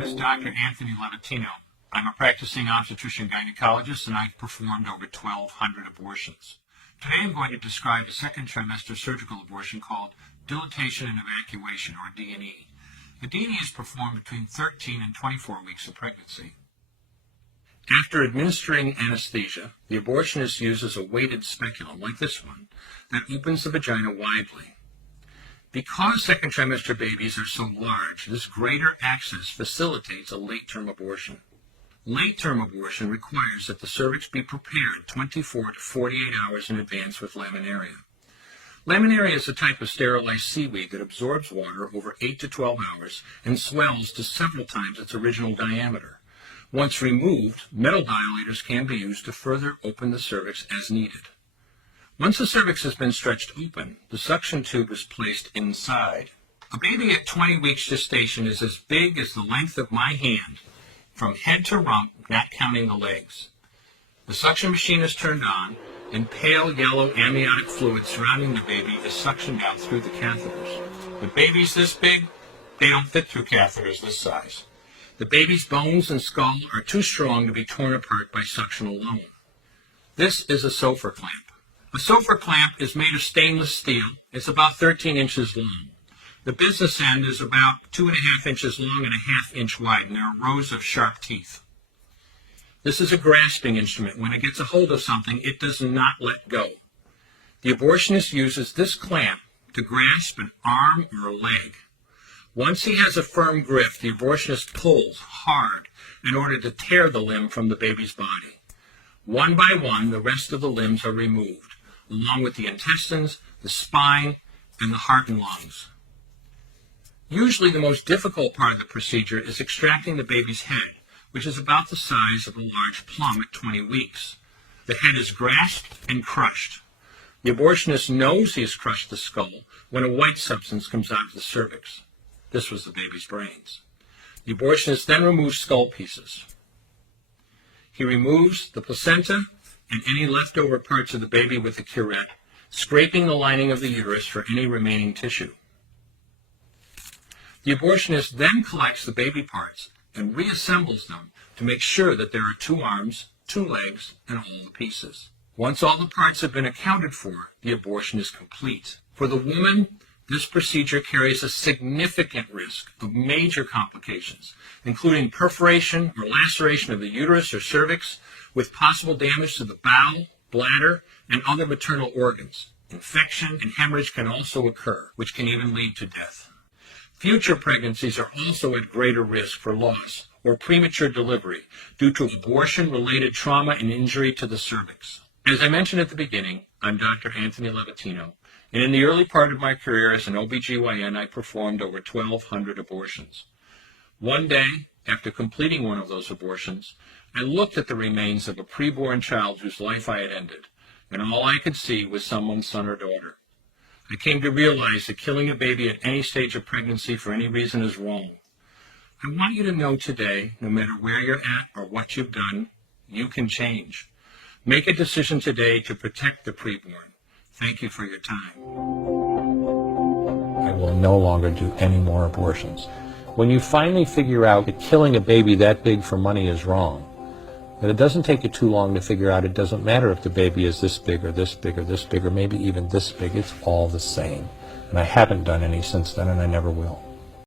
name is Dr. Anthony Levatino. I'm a practicing obstetrician-gynecologist, and I've performed over 1,200 abortions. Today I'm going to describe a second trimester surgical abortion called dilatation and evacuation, or D&E. The D&E is performed between 13 and 24 weeks of pregnancy. After administering anesthesia, the abortionist uses a weighted speculum, like this one, that opens the vagina widely. Because second trimester babies are so large, this greater access facilitates a late-term abortion. Late-term abortion requires that the cervix be prepared 24 to 48 hours in advance with laminaria. Laminaria is a type of sterilized seaweed that absorbs water over 8 to 12 hours and swells to several times its original diameter. Once removed, metal dilators can be used to further open the cervix as needed. Once the cervix has been stretched open, the suction tube is placed inside. A baby at 20 weeks gestation is as big as the length of my hand, from head to rump, not counting the legs. The suction machine is turned on, and pale yellow amniotic fluid surrounding the baby is suctioned out through the catheters. With babies this big, they don't fit through catheters this size. The baby's bones and skull are too strong to be torn apart by suction alone. This is a Sofer clamp. A Sofer clamp is made of stainless steel. It's about 13 inches long. The business end is about 2.5 inches long and a 1/2 inch wide, and there are rows of sharp teeth. This is a grasping instrument. When it gets a hold of something, it does not let go. The abortionist uses this clamp to grasp an arm or a leg. Once he has a firm grip, the abortionist pulls hard in order to tear the limb from the baby's body. One by one, the rest of the limbs are removed, along with the intestines, the spine, and the heart and lungs. Usually the most difficult part of the procedure is extracting the baby's head, which is about the size of a large plum at 20 weeks. The head is grasped and crushed. The abortionist knows he has crushed the skull when a white substance comes out of the cervix. This was the baby's brains. The abortionist then removes skull pieces. He removes the placenta and any leftover parts of the baby with a curette, scraping the lining of the uterus for any remaining tissue. The abortionist then collects the baby parts and reassembles them to make sure that there are 2 arms, 2 legs, and all the pieces. Once all the parts have been accounted for, the abortion is complete. For the woman, this procedure carries a significant risk of major complications, including perforation or laceration of the uterus or cervix, with possible damage to the bowel, bladder, and other maternal organs. Infection and hemorrhage can also occur, which can even lead to death. Future pregnancies are also at greater risk for loss or premature delivery due to abortion-related trauma and injury to the cervix. As I mentioned at the beginning, I'm Dr. Anthony Levatino, and in the early part of my career as an OBGYN, I performed over 1,200 abortions. One day, after completing one of those abortions, I looked at the remains of a preborn child whose life I had ended, and all I could see was someone's son or daughter. I came to realize that killing a baby at any stage of pregnancy for any reason is wrong. I want you to know today, no matter where you're at or what you've done, you can change. Make a decision today to protect the preborn. Thank you for your time. I will no longer do any more abortions. When you finally figure out that killing a baby that big for money is wrong, that it doesn't take you too long to figure out it doesn't matter if the baby is this big or this big or this big or maybe even this big, it's all the same. And I haven't done any since then, and I never will.